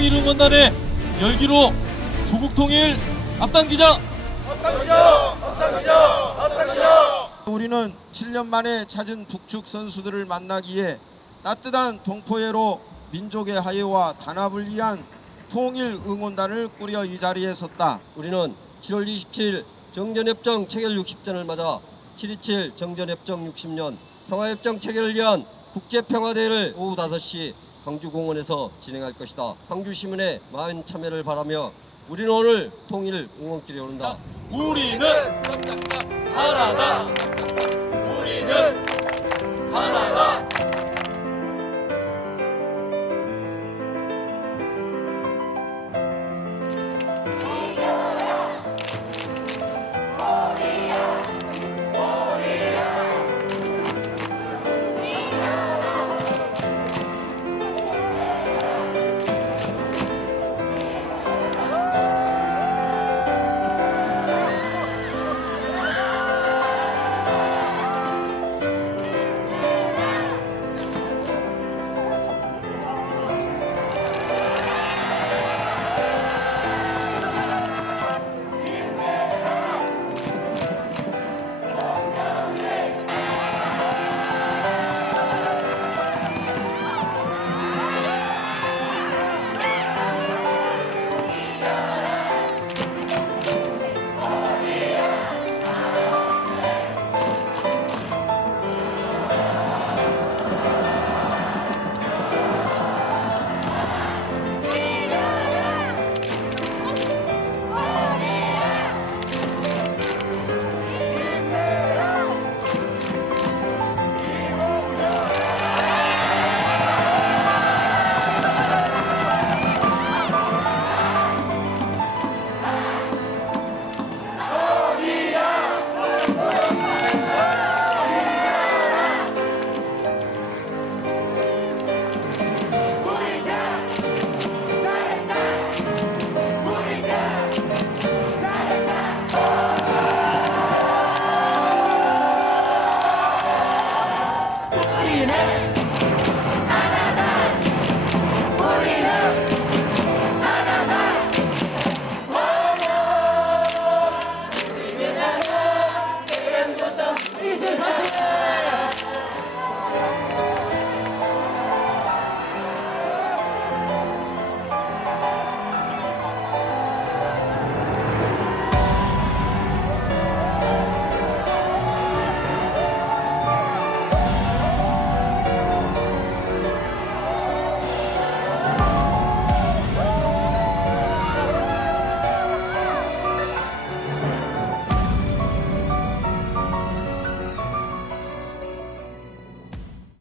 응원단의 열기로 조국 통일 앞당기자. 우리는 7년 만에 찾은 북측 선수들을 만나기에 따뜻한 동포애로 민족의 화해와 단합을 위한 통일 응원단을 꾸려 이 자리에 섰다. 우리는 7월 27일 정전협정 체결 60전을 맞아 727 정전협정 60년 평화협정 체결을 위한 국제평화대회를 오후 5시 광주공원에서 진행할 것이다. 광주시민의 많은 참여를 바라며 우리는 오늘 통일 응원길에 오른다. 우리는 하나다. Millionaire.